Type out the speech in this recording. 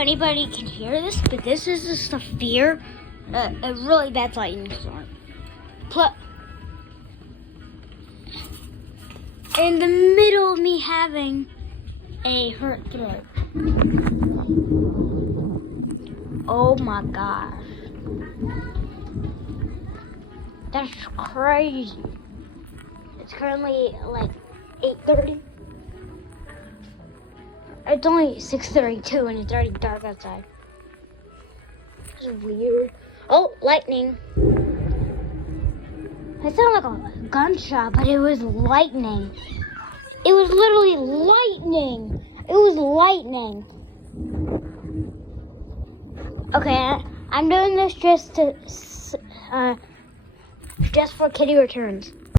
anybody can hear this, but this is just a really bad lightning storm. In the middle of me having a hurt throat. Oh my gosh. That's crazy. It's currently like 8:30. It's only 6:32 and it's already dark outside. It's weird. Oh, lightning. It sounded like a gunshot, but it was lightning. It was literally lightning. It was lightning. Okay, I'm doing this just for Kitty Returns.